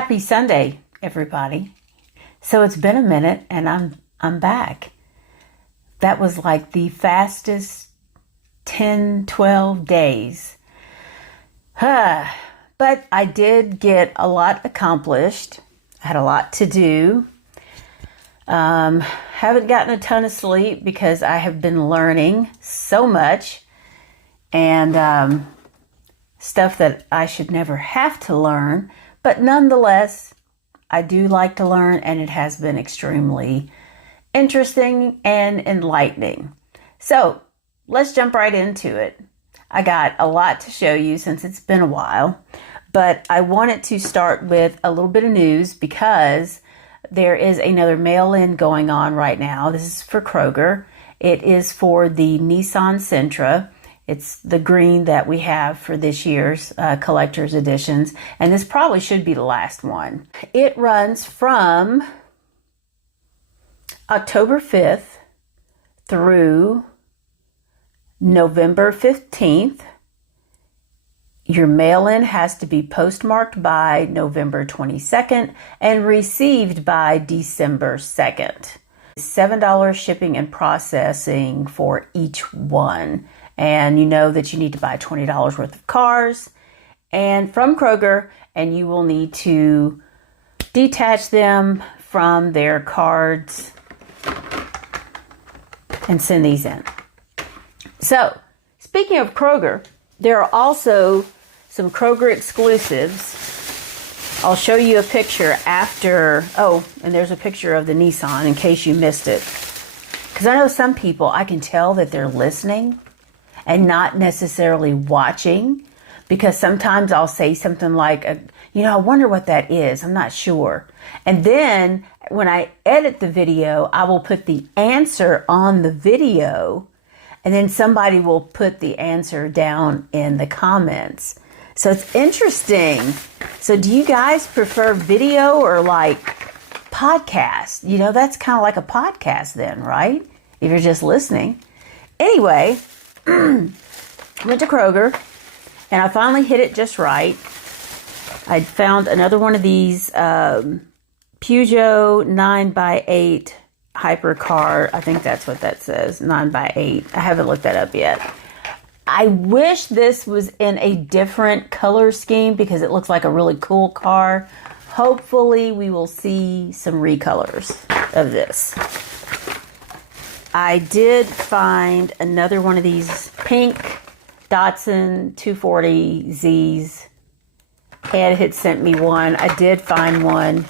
Happy Sunday, everybody. So it's been a minute and I'm back. That was like the fastest 10, 12 days. But I did get a lot accomplished. I had a lot to do. Haven't gotten a ton of sleep because I have been learning so much and stuff that I should never have to learn. But nonetheless, I do like to learn, and it has been extremely interesting and enlightening. So let's jump right into it. I got a lot to show you since it's been a while, but I wanted to start with a little bit of news because there is another mail-in going on right now. This is for Kroger. It is for the Nissan Sentra. It's the green that we have for this year's collector's editions, and this probably should be the last one. It runs from October 5th through November 15th. Your mail-in has to be postmarked by November 22nd and received by December 2nd. $7 shipping and processing for each one. And you know that you need to buy $20 worth of cars and from Kroger, and you will need to detach them from their cards and send these in. So, speaking of Kroger, there are also some Kroger exclusives. I'll show you a picture after. Oh, and there's a picture of the Nissan in case you missed it. Because I know some people, I can tell that they're listening and not necessarily watching, because sometimes I'll say something like, I wonder what that is. I'm not sure. And then when I edit the video, I will put the answer on the video, and then somebody will put the answer down in the comments. So it's interesting. So do you guys prefer video or like podcast? That's kind of like a podcast then, right? If you're just listening. Anyway, went to Kroger, and I finally hit it just right. I found another one of these Peugeot 9x8 hypercar. I think that's what that says, 9x8. I haven't looked that up yet. I wish this was in a different color scheme because it looks like a really cool car. Hopefully we will see some recolors of this. I did find another one of these pink Datsun 240Zs. Ed had sent me one. I did find one.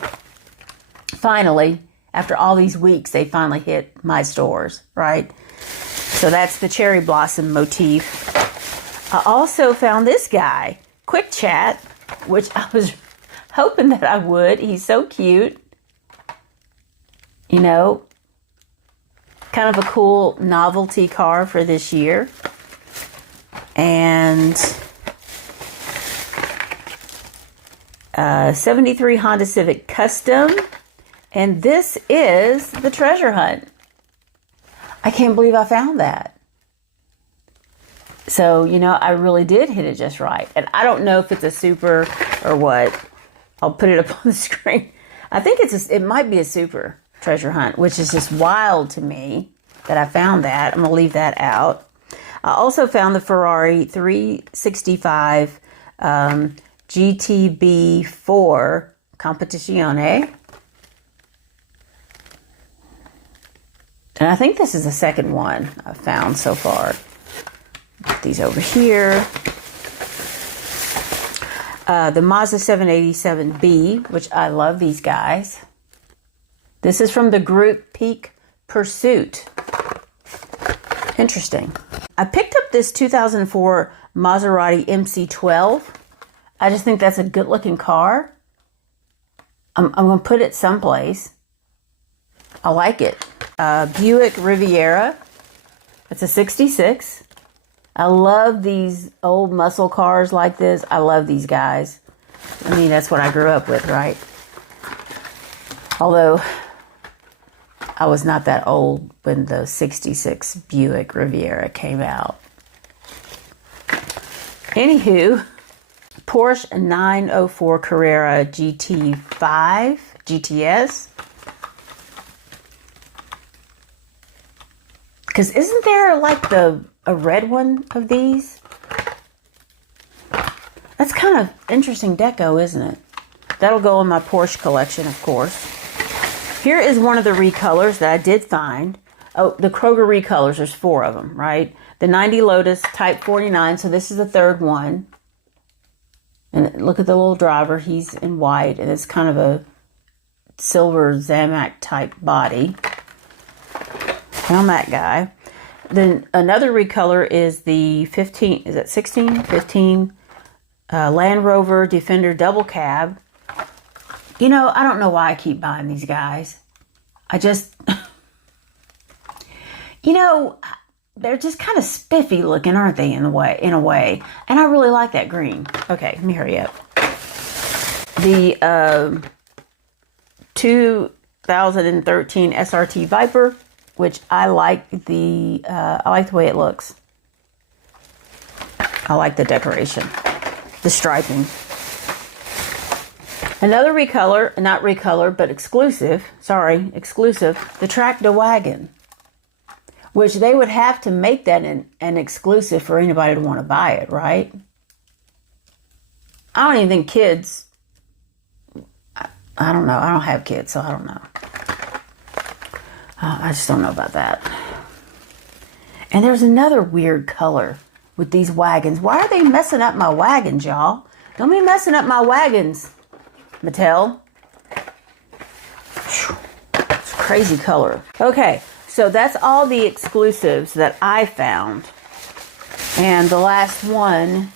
Finally, after all these weeks, they finally hit my stores, right? So that's the cherry blossom motif. I also found this guy, Quick Chat, which I was hoping that I would. He's so cute. Kind of a cool novelty car for this year. And 73 Honda Civic Custom. And this is the treasure hunt. I can't believe I found that. So, I really did hit it just right. And I don't know if it's a super or what. I'll put it up on the screen. I think it might be a super treasure hunt, which is just wild to me that I found that. I'm going to leave that out. I also found the Ferrari 365 GTB4 Competizione. And I think this is the second one I've found so far. Put these over here. The Mazda 787B, which I love these guys. This is from the group Peak Pursuit. Interesting. I picked up this 2004 Maserati MC12. I just think that's a good looking car. I'm going to put it someplace. I like it. Buick Riviera. It's a 66. I love these old muscle cars like this. I love these guys. I mean, that's what I grew up with, right? Although I was not that old when the 66 Buick Riviera came out. Anywho, Porsche 904 Carrera GT5 GTS. Because isn't there like a red one of these? That's kind of interesting deco, isn't it? That'll go in my Porsche collection, of course. Here is one of the recolors that I did find. Oh, the Kroger recolors, there's 4 of them, right? The 90 Lotus Type 49, so this is the 3rd one. And look at the little driver, he's in white, and it's kind of a silver Zamac type body. Found that guy. Then another recolor is the 15, is it 16? 15 Land Rover Defender Double Cab. You know, I don't know why I keep buying these guys. I just, you know, they're just kind of spiffy looking, aren't they, in a way? And I really like that green. Okay, let me hurry up. The 2013 SRT Viper, which I like the way it looks. I like the decoration, the striping. Another recolor, not recolor, but exclusive, the Tractor Wagon, which they would have to make that an exclusive for anybody to want to buy it, right? I don't even think kids, I don't know. I don't have kids, so I don't know. I just don't know about that. And there's another weird color with these wagons. Why are they messing up my wagons, y'all? Don't be messing up my wagons, Mattel. It's a crazy color. Okay, so that's all the exclusives that I found. And the last one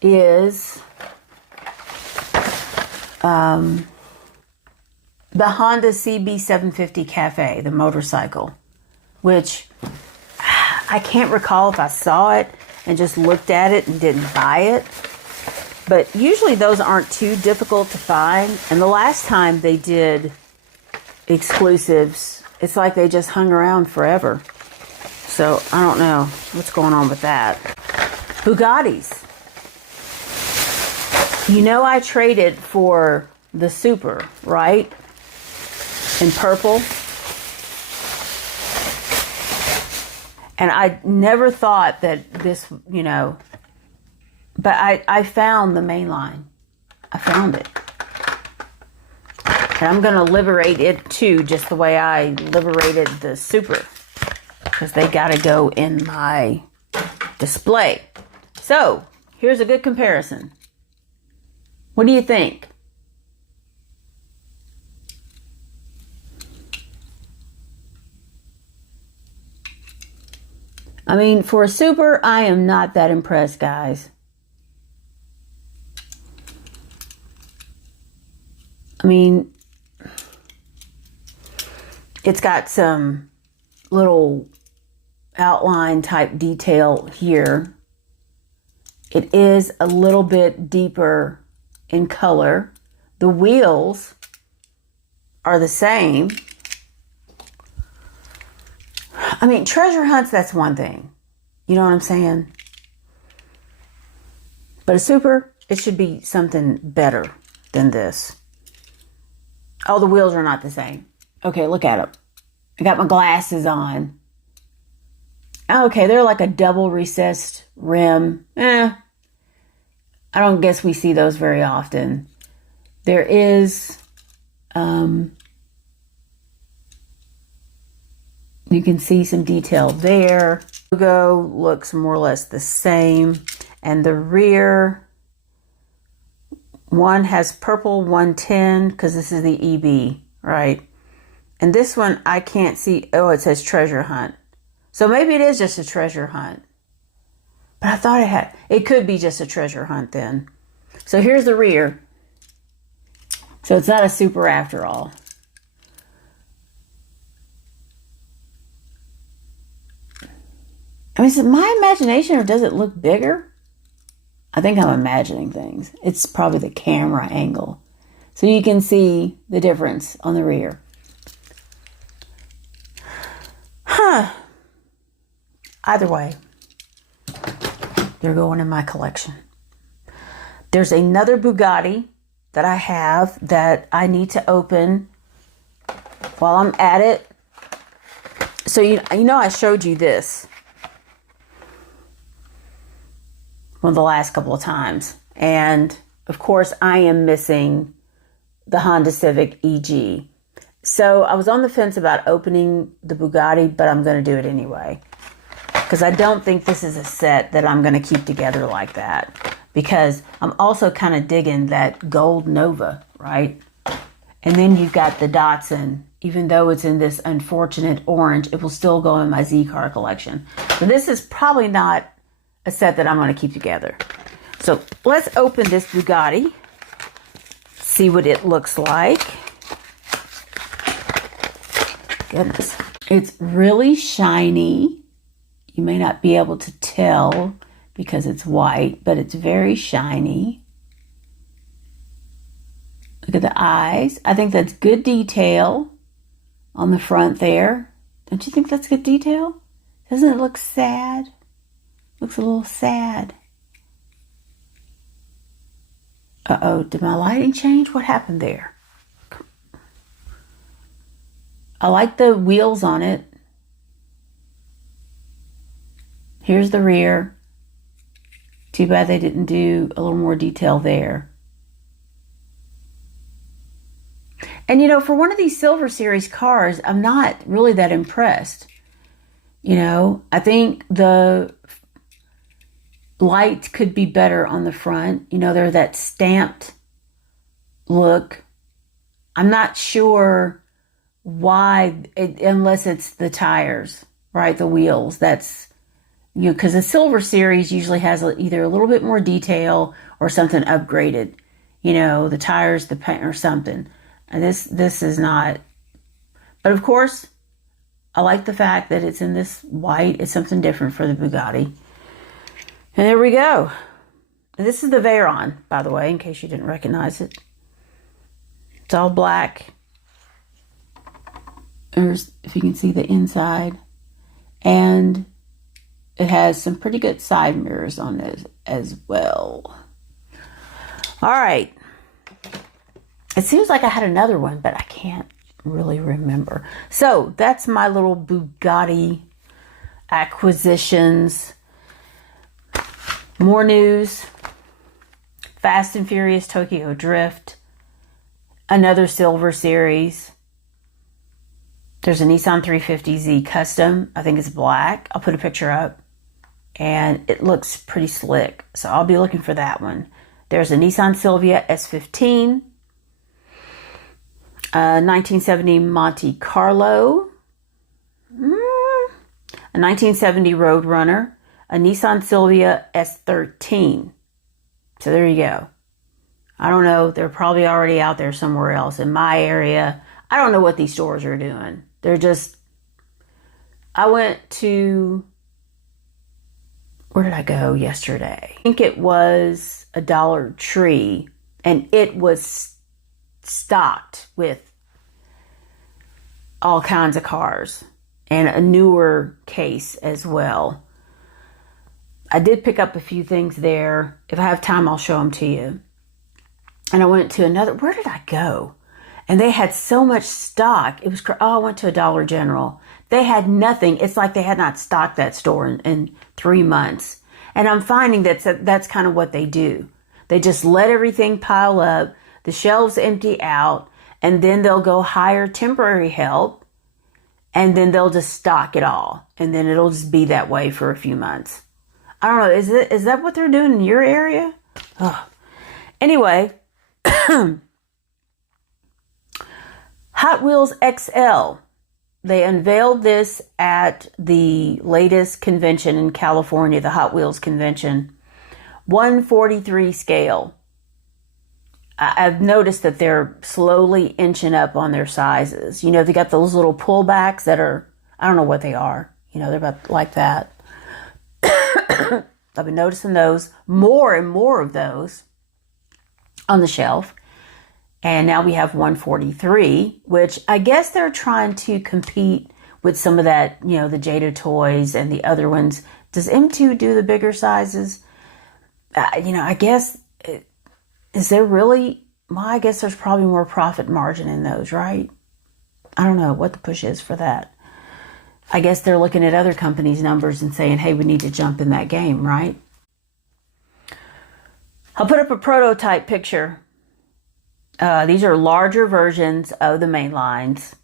is the Honda CB750 Cafe, the motorcycle, which I can't recall if I saw it and just looked at it and didn't buy it. But usually those aren't too difficult to find. And the last time they did exclusives, it's like they just hung around forever. So I don't know what's going on with that. Bugattis. You know, I traded for the Super, right? In purple. And I never thought that this, you know, but I found the main line. I found it. And I'm going to liberate it too, just the way I liberated the Super. Because they got to go in my display. So, here's a good comparison. What do you think? I mean, for a Super, I am not that impressed, guys. I mean, it's got some little outline type detail here. It is a little bit deeper in color. The wheels are the same. I mean, treasure hunts, that's one thing. You know what I'm saying? But a Super, it should be something better than this. Oh, the wheels are not the same. Okay, look at them. I got my glasses on. Okay, they're like a double recessed rim. I don't guess we see those very often. There is, you can see some detail there. Logo looks more or less the same. And the rear, one has purple 110 because this is the EB, right? And this one, I can't see. Oh, it says treasure hunt. So maybe it is just a treasure hunt. But I thought it could be just a treasure hunt then. So here's the rear. So it's not a Super after all. I mean, is it my imagination or does it look bigger? I think I'm imagining things. It's probably the camera angle. So you can see the difference on the rear. Either way, they're going in my collection. There's another Bugatti that I have that I need to open while I'm at it. So, you know, I showed you this one of the last couple of times. And, of course, I am missing the Honda Civic EG. So, I was on the fence about opening the Bugatti, but I'm going to do it anyway. Because I don't think this is a set that I'm going to keep together like that. Because I'm also kind of digging that gold Nova, right? And then you've got the Datsun. Even though it's in this unfortunate orange, it will still go in my Z-Car collection. So this is probably not a set that I'm going to keep together. So let's open this Bugatti. See what it looks like. Goodness. It's really shiny. You may not be able to tell because it's white, but it's very shiny. Look at the eyes. I think that's good detail on the front there. Don't you think that's good detail? Doesn't it look sad? Looks a little sad. Uh-oh, did my lighting change? What happened there? I like the wheels on it. Here's the rear. Too bad they didn't do a little more detail there. And, you know, for one of these Silver Series cars, I'm not really that impressed. You know, I think the light could be better on the front. You know, they're that stamped look. I'm not sure why, unless it's the tires, right? The wheels. That's, you know, because the Silver Series usually has either a little bit more detail or something upgraded. You know, the tires, the paint, or something. And this is not. But of course, I like the fact that it's in this white. It's something different for the Bugatti. And there we go. And this is the Veyron, by the way, in case you didn't recognize it. It's all black. There's, if you can see the inside. And it has some pretty good side mirrors on it as well. All right. It seems like I had another one, but I can't really remember. So that's my little Bugatti acquisitions. More news. Fast and Furious Tokyo Drift. Another Silver Series. There's a Nissan 350Z Custom. I think it's black. I'll put a picture up. And it looks pretty slick. So I'll be looking for that one. There's a Nissan Silvia S15. 1970 Monte Carlo, a 1970 Roadrunner, a Nissan Silvia S13. So there you go. I don't know. They're probably already out there somewhere else in my area. I don't know what these stores are doing. They're just, I went to, where did I go yesterday? I think it was a Dollar Tree, and it was stocked with all kinds of cars and a newer case as well. I did pick up a few things there. If I have time, I'll show them to you. And I went to another, where did I go? And they had so much stock. It was, I went to a Dollar General. They had nothing. It's like they had not stocked that store in 3 months. And I'm finding that's kind of what they do. They just let everything pile up. The shelves empty out, and then they'll go hire temporary help, and then they'll just stock it all, and then it'll just be that way for a few months. I don't know. Is that what they're doing in your area? Oh. Anyway, Hot Wheels XL. They unveiled this at the latest convention in California, the Hot Wheels convention. 143 scale. I've noticed that they're slowly inching up on their sizes. You know, they got those little pullbacks that are, I don't know what they are. You know, they're about like that. I've been noticing those, more and more of those on the shelf. And now we have 143, which I guess they're trying to compete with some of that, you know, the Jada Toys and the other ones. Does M2 do the bigger sizes? You know, I guess is there really, well, I guess there's probably more profit margin in those, right? I don't know what the push is for that. I guess they're looking at other companies' numbers and saying, hey, we need to jump in that game, right? I'll put up a prototype picture. These are larger versions of the main lines.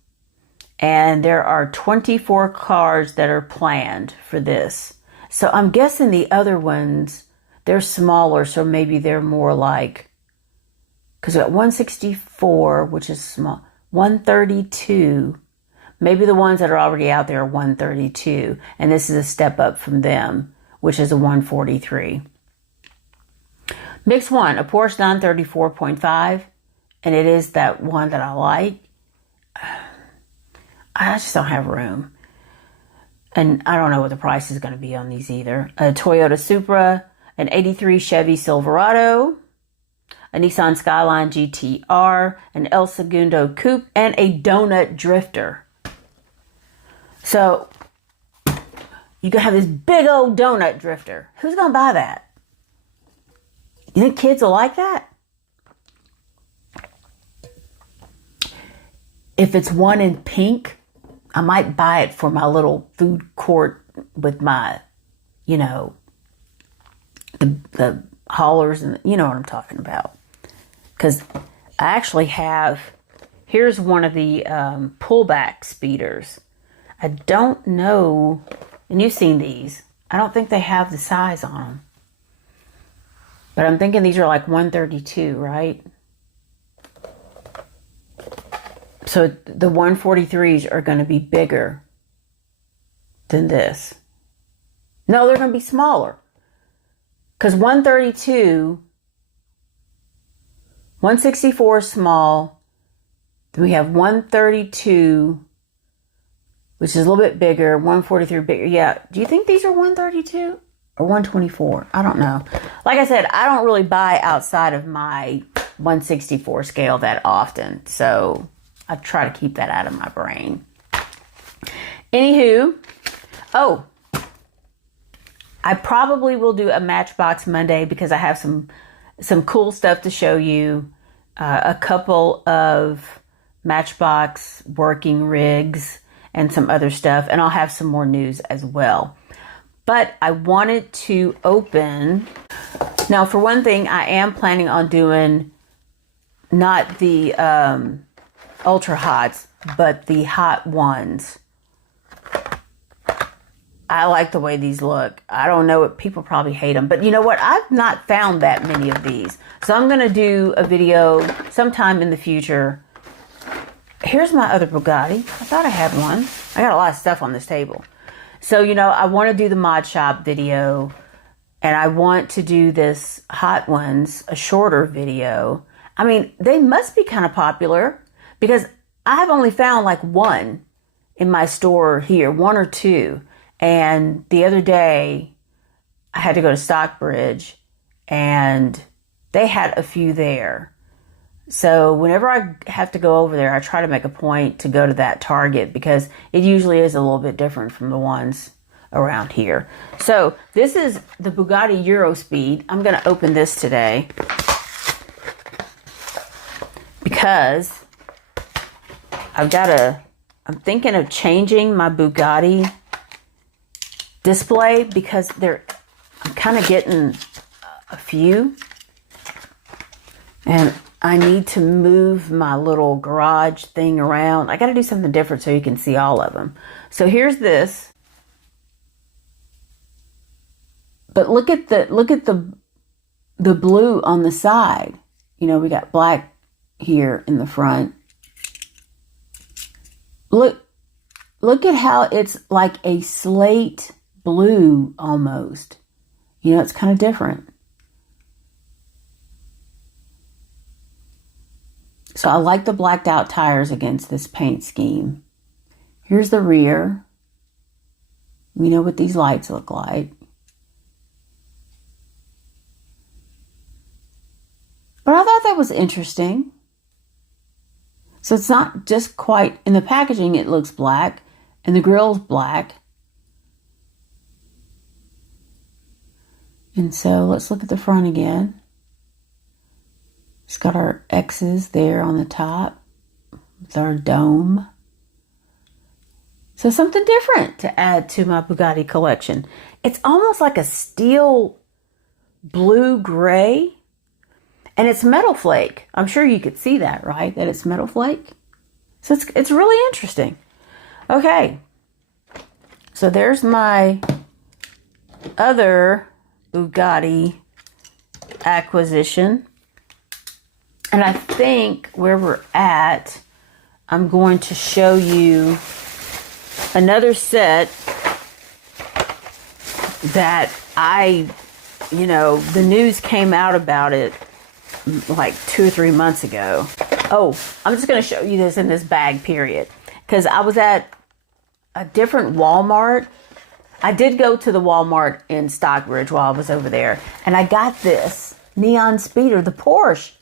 And there are 24 cars that are planned for this. So I'm guessing the other ones, they're smaller. So maybe they're more like, because we got 164, which is small, 132. Maybe the ones that are already out there are 132. And this is a step up from them, which is a 143. Mix 1, a Porsche 934.5. And it is that one that I like. I just don't have room. And I don't know what the price is going to be on these either. A Toyota Supra, an 83 Chevy Silverado, a Nissan Skyline GTR, an El Segundo Coupe, and a Donut Drifter. So, you can have this big old Donut Drifter. Who's going to buy that? You think kids will like that? If it's one in pink, I might buy it for my little food court with my, you know, the haulers, and you know what I'm talking about. Because I actually have, here's one of the pullback speeders. I don't know, and you've seen these. I don't think they have the size on them. But I'm thinking these are like 132, right? So the 143s are going to be bigger than this. No, they're going to be smaller. Because 132, 164 is small. Then we have 132, which is a little bit bigger. 143 bigger. Yeah. Do you think these are 132 or 124? I don't know. Like I said, I don't really buy outside of my 164 scale that often. So I try to keep that out of my brain. Anywho, oh, I probably will do a Matchbox Monday because I have some cool stuff to show you. A couple of Matchbox working rigs and some other stuff. And I'll have some more news as well. But I wanted to open. Now, for one thing, I am planning on doing not the ultra hots, but the hot ones. I like the way these look. I don't know, people probably hate them, but you know what? I've not found that many of these. So I'm going to do a video sometime in the future. Here's my other Bugatti. I thought I had one. I got a lot of stuff on this table. So, you know, I want to do the mod shop video, and I want to do this hot ones, a shorter video. I mean, they must be kind of popular, because I've only found like one in my store here, one or two. And the other day, I had to go to Stockbridge, and they had a few there. So whenever I have to go over there, I try to make a point to go to that Target, because it usually is a little bit different from the ones around here. So this is the Bugatti Eurospeed. I'm going to open this today because I'm thinking of changing my Bugatti display, because I'm kind of getting a few, and I need to move my little garage thing around. I got to do something different so you can see all of them. So here's this. But look at the blue on the side. You know, we got black here in the front. Look at how it's like a slate blue almost. You know, it's kind of different. So I like the blacked out tires against this paint scheme. Here's the rear. We know what these lights look like. But I thought that was interesting. So it's not just quite, in the packaging it looks black, and the grill's black. And so let's look at the front again. It's got our X's there on the top with our dome. So something different to add to my Bugatti collection. It's almost like a steel blue-gray, and it's metal flake. I'm sure you could see that, right? That it's metal flake. So it's really interesting. Okay, so there's my other Bugatti acquisition. And I think where we're at, I'm going to show you another set that the news came out about it like 2 or 3 months ago. Oh, I'm just going to show you this in this bag, period. Because I was at a different Walmart. I did go to the Walmart in Stockbridge while I was over there. And I got this neon speeder, the Porsche.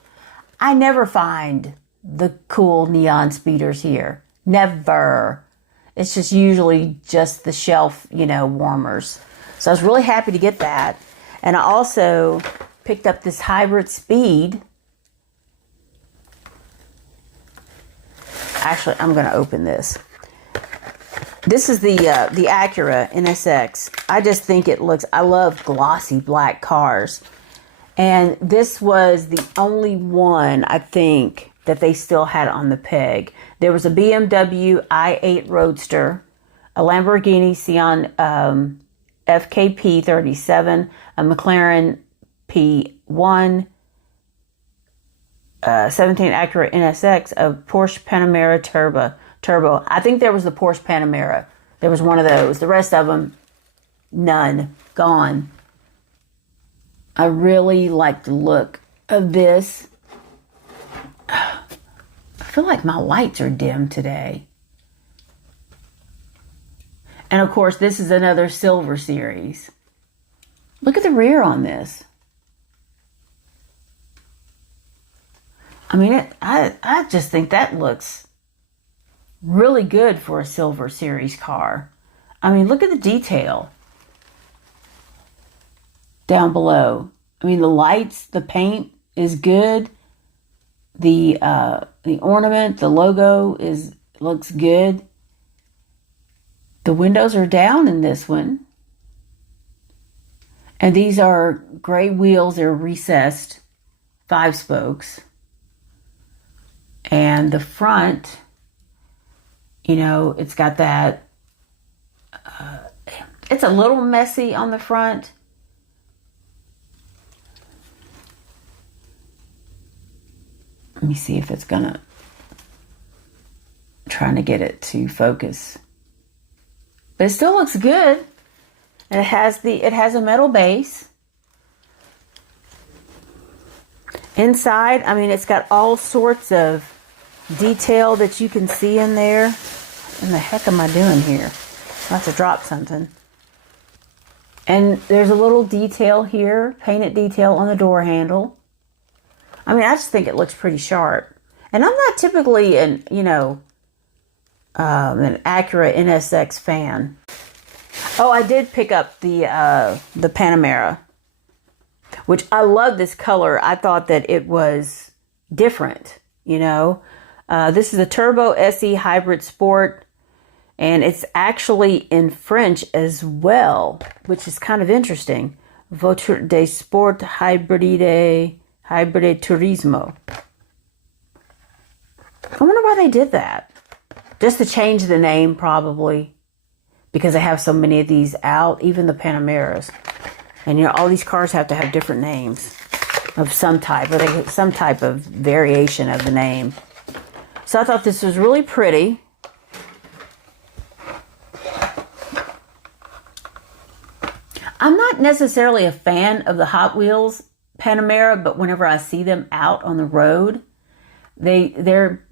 I never find the cool neon speeders here. Never. It's just usually just the shelf, warmers. So I was really happy to get that. And I also picked up this hybrid speed. Actually, I'm going to open this. This is the Acura NSX. I just think I love glossy black cars. And this was the only one, I think, that they still had on the peg. There was a BMW i8 Roadster, a Lamborghini Sian FKP 37, a McLaren P1, 17 Acura NSX, a Porsche Panamera Turbo. I think there was the Porsche Panamera. There was one of those. The rest of them, none. Gone. I really like the look of this. I feel like my lights are dim today. And of course, this is another silver series. Look at the rear on this. I mean, I just think that looks really good for a silver series car. I mean, look at the detail down below. I mean, the lights, the paint is good. The ornament, the logo looks good. The windows are down in this one. And these are gray wheels. They're recessed 5 spokes. And the front, it's got that. It's a little messy on the front. Let me see if it's trying to get it to focus. But it still looks good. And it has a metal base. Inside, I mean, it's got all sorts of detail that you can see in there. What the heck am I doing here? I have to drop something. And there's a little detail here, painted detail on the door handle. I mean, I just think it looks pretty sharp. And I'm not typically an Acura NSX fan. Oh, I did pick up the Panamera, which I love this color. I thought that it was different, This is a Turbo SE Hybrid Sport, and it's actually in French as well, which is kind of interesting. Voiture de Sport Hybride Turismo. I wonder why they did that. Just to change the name, probably. Because they have so many of these out, even the Panameras. And all these cars have to have different names of some type, or some type of variation of the name. So I thought this was really pretty. I'm not necessarily a fan of the Hot Wheels Panamera, but whenever I see them out on the road, they're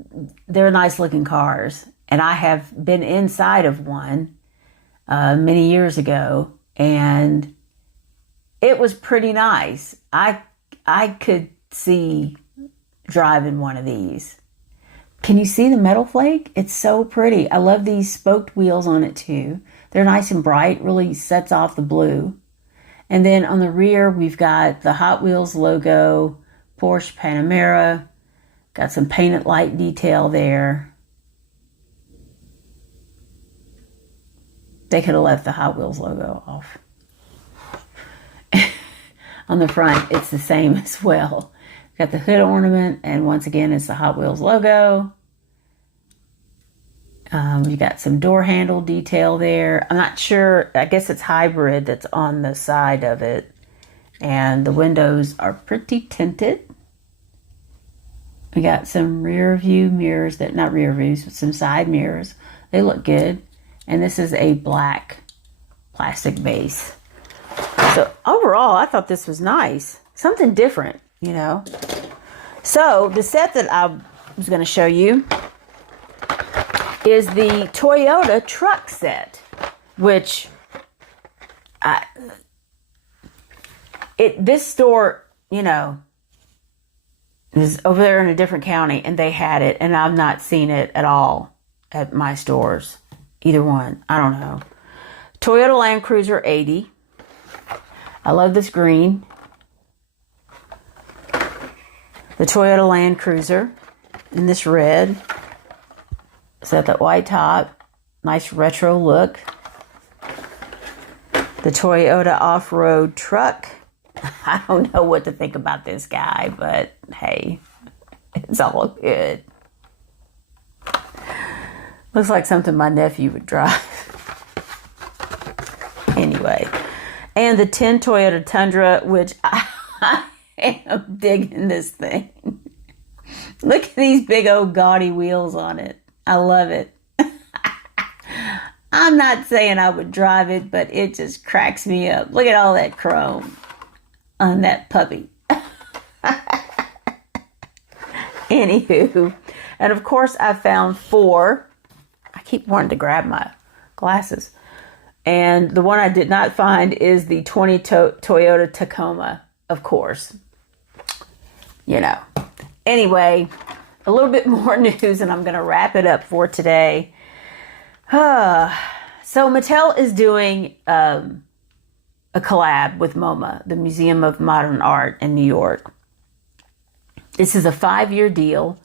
nice looking cars. And I have been inside of one many years ago, and it was pretty nice. I could see driving one of these. Can you see the metal flake? It's so pretty. I love these spoked wheels on it too. They're nice and bright, really sets off the blue. And then on the rear, we've got the Hot Wheels logo Porsche Panamera. Got some painted light detail there. They could have left the Hot Wheels logo off. On the front, it's the same as well. Got the hood ornament, and once again, it's the Hot Wheels logo. You got some door handle detail there. I'm not sure. I guess it's hybrid that's on the side of it. And the windows are pretty tinted. We got some rear view mirrors that, not rear views, but some side mirrors. They look good. And this is a black plastic base. So overall, I thought this was nice. Something different, you know. So the set that I was going to show you is the Toyota truck set, which this store, you know, is over there in a different county, and they had it, and I've not seen it at all at my stores. Either one. I don't know. Toyota Land Cruiser 80. I love this green. The Toyota Land Cruiser in this red. It's got that white top. Nice retro look. The Toyota Off-Road Truck. I don't know what to think about this guy, but hey, it's all good. Looks like something my nephew would drive. Anyway. And the 10 Toyota Tundra, which I am digging this thing. Look at these big old gaudy wheels on it. I love it. I'm not saying I would drive it, but it just cracks me up. Look at all that chrome on that puppy. Anywho. And of course, I found 4. I keep wanting to grab my glasses. And the one I did not find is the 20 Toyota Tacoma, of course. You know. Anyway, a little bit more news, and I'm going to wrap it up for today. So Mattel is doing a collab with MoMA, the Museum of Modern Art in New York. This is a 5-year deal,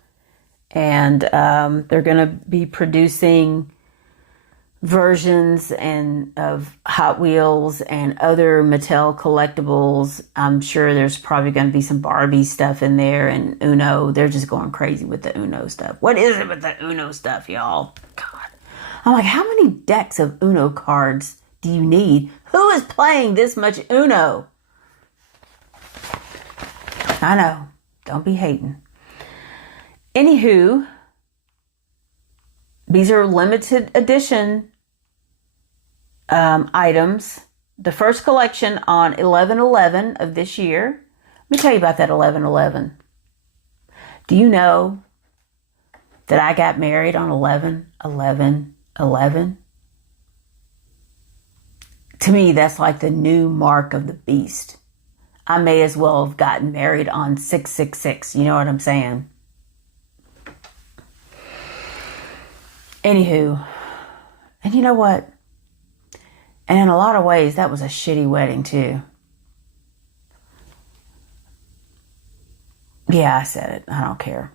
and they're going to be producing versions of Hot Wheels and other Mattel collectibles. I'm sure there's probably going to be some Barbie stuff in there, and Uno. They're just going crazy with the Uno stuff. What is it with the Uno stuff, y'all? God. I'm like, how many decks of Uno cards do you need? Who is playing this much Uno? I know. Don't be hating. Anywho, these are limited edition items. The first collection on 11/11 of this year. Let me tell you about that 11/11. Do you know that I got married on 11/11/11? To me, that's like the new mark of the beast. I may as well have gotten married on 666. You know what I'm saying? Anywho, and you know what? And in a lot of ways, that was a shitty wedding too. Yeah, I said it. I don't care.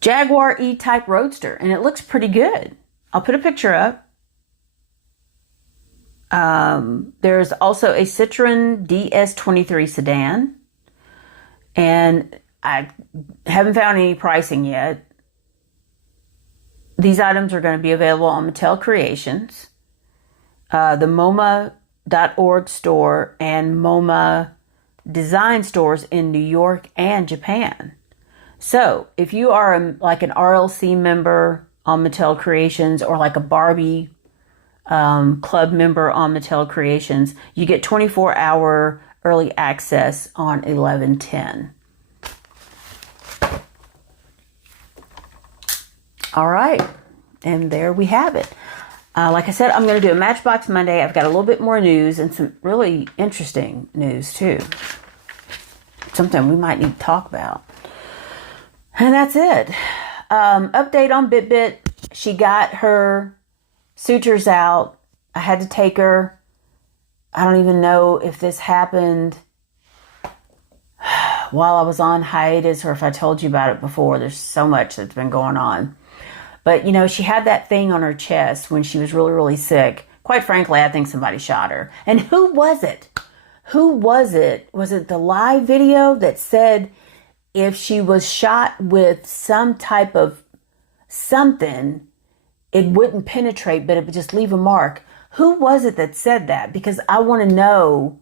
Jaguar E-Type Roadster, and it looks pretty good. I'll put a picture up. There's also a Citroen DS23 sedan, and I haven't found any pricing yet. These items are going to be available on Mattel Creations, the MoMA.org store, and MoMA design stores in New York and Japan. So if you are like an RLC member on Mattel Creations, or like a Barbie club member on Mattel Creations, you get 24-hour early access on 11/10. All right, and there we have it. Like I said, I'm going to do a Matchbox Monday. I've got a little bit more news and some really interesting news too. Something we might need to talk about. And that's it. Update on BitBit. She got her sutures out. I had to take her. I don't even know if this happened while I was on hiatus, or if I told you about it before. There's so much that's been going on. But, she had that thing on her chest when she was really, really sick. Quite frankly, I think somebody shot her. And who was it? Who was it? Was it the live video that said if she was shot with some type of something, it wouldn't penetrate, but it would just leave a mark? Who was it that said that? Because I want to know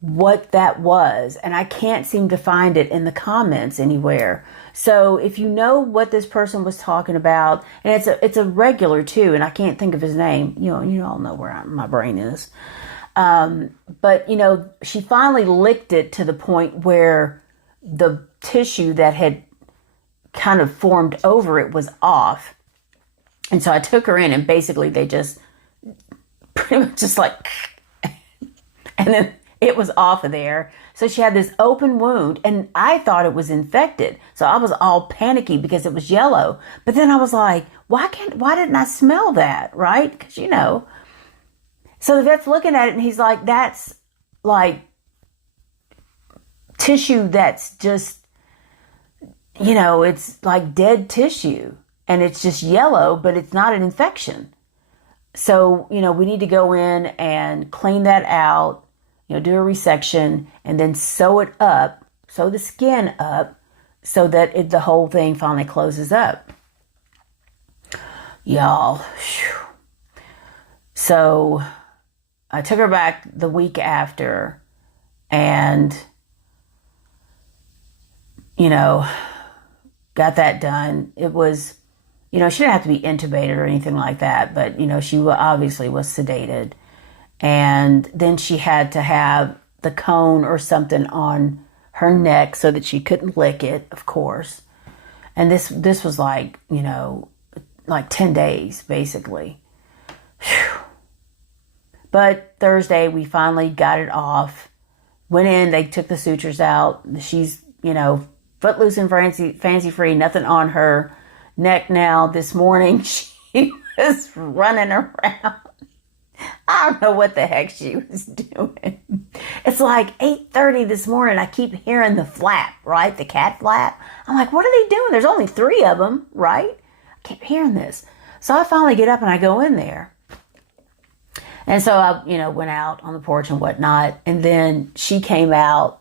what that was, and I can't seem to find it in the comments anywhere. So if you know what this person was talking about, and it's a regular too, and I can't think of his name. You all know where my brain is. But she finally licked it to the point where the tissue that had kind of formed over it was off. And so I took her in, and basically they just pretty much just like, and then it was off of there. So she had this open wound, and I thought it was infected. So I was all panicky because it was yellow. But then I was like, why didn't I smell that? Right? Because, So the vet's looking at it, and he's like, that's like tissue that's just, it's like dead tissue. And it's just yellow, but it's not an infection. So, we need to go in and clean that out, do a resection, and then sew the skin up so that the whole thing finally closes up. Y'all. Whew. So I took her back the week after, and, got that done. It was, she didn't have to be intubated or anything like that, but, she obviously was sedated. And then she had to have the cone or something on her neck so that she couldn't lick it, of course. And this was like, like 10 days, basically. Whew. But Thursday, we finally got it off. Went in, they took the sutures out. She's, footloose and fancy free, nothing on her neck now. This morning, she was running around. I don't know what the heck she was doing. It's like 8:30 this morning. I keep hearing the flap, right? The cat flap. I'm like, what are they doing? There's only 3 of them, right? I keep hearing this. So I finally get up and I go in there. And so I, went out on the porch and whatnot. And then she came out.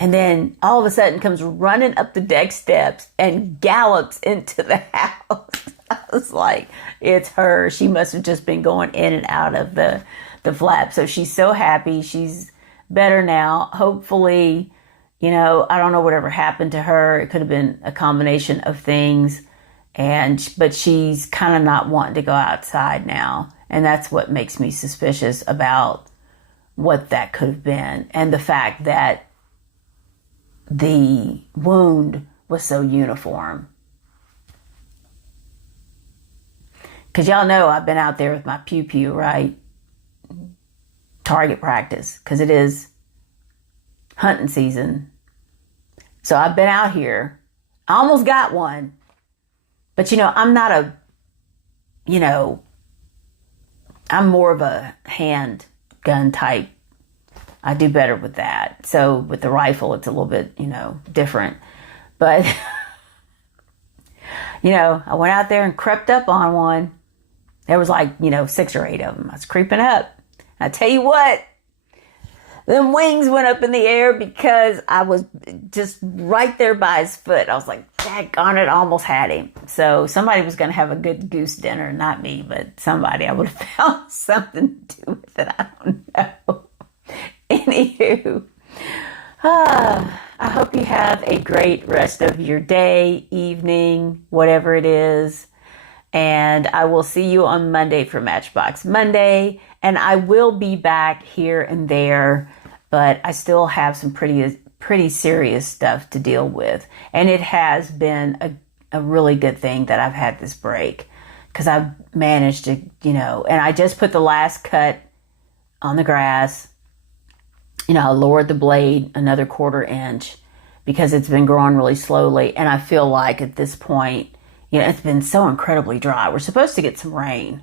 And then all of a sudden comes running up the deck steps and gallops into the house. I was like, it's her. She must have just been going in and out of the flap. So she's so happy. She's better now. Hopefully, I don't know whatever happened to her. It could have been a combination of things. But she's kind of not wanting to go outside now. And that's what makes me suspicious about what that could have been. And the fact that the wound was so uniform. Because y'all know I've been out there with my pew-pew, right? Target practice. Because it is hunting season. So I've been out here. I almost got one. But, I'm not I'm more of a handgun type. I do better with that. So with the rifle, it's a little bit, different. But, I went out there and crept up on one. There was like, 6 or 8 of them. I was creeping up. I tell you what, them wings went up in the air because I was just right there by his foot. I was like, daggone it, I almost had him. So somebody was going to have a good goose dinner, not me, but somebody. I would have found something to do with it. I don't know. Anywho, I hope you have a great rest of your day, evening, whatever it is. And I will see you on Monday for Matchbox Monday. And I will be back here and there, but I still have some pretty serious stuff to deal with. And it has been a really good thing that I've had this break, because I've managed to, and I just put the last cut on the grass. I lowered the blade another 1/4 inch because it's been growing really slowly. And I feel like at this point, it's been so incredibly dry. We're supposed to get some rain.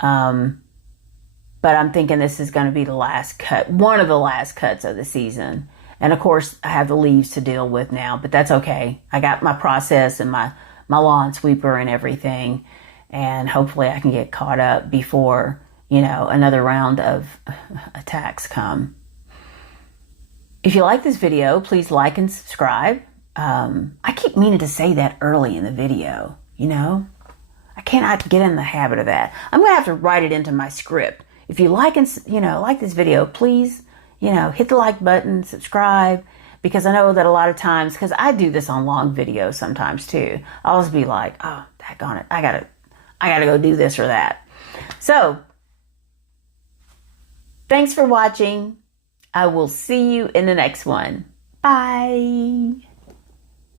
But I'm thinking this is going to be the last cut, one of the last cuts of the season. And of course, I have the leaves to deal with now, but that's okay. I got my process and my lawn sweeper and everything. And hopefully I can get caught up before, another round of attacks come. If you like this video, please like and subscribe. I keep meaning to say that early in the video, I cannot get in the habit of that. I'm going to have to write it into my script. If you like this video, please, hit the like button, subscribe, because I know that a lot of times, because I do this on long videos sometimes too, I'll always be like, oh, daggone it, I gotta go do this or that. So, thanks for watching. I will see you in the next one. Bye.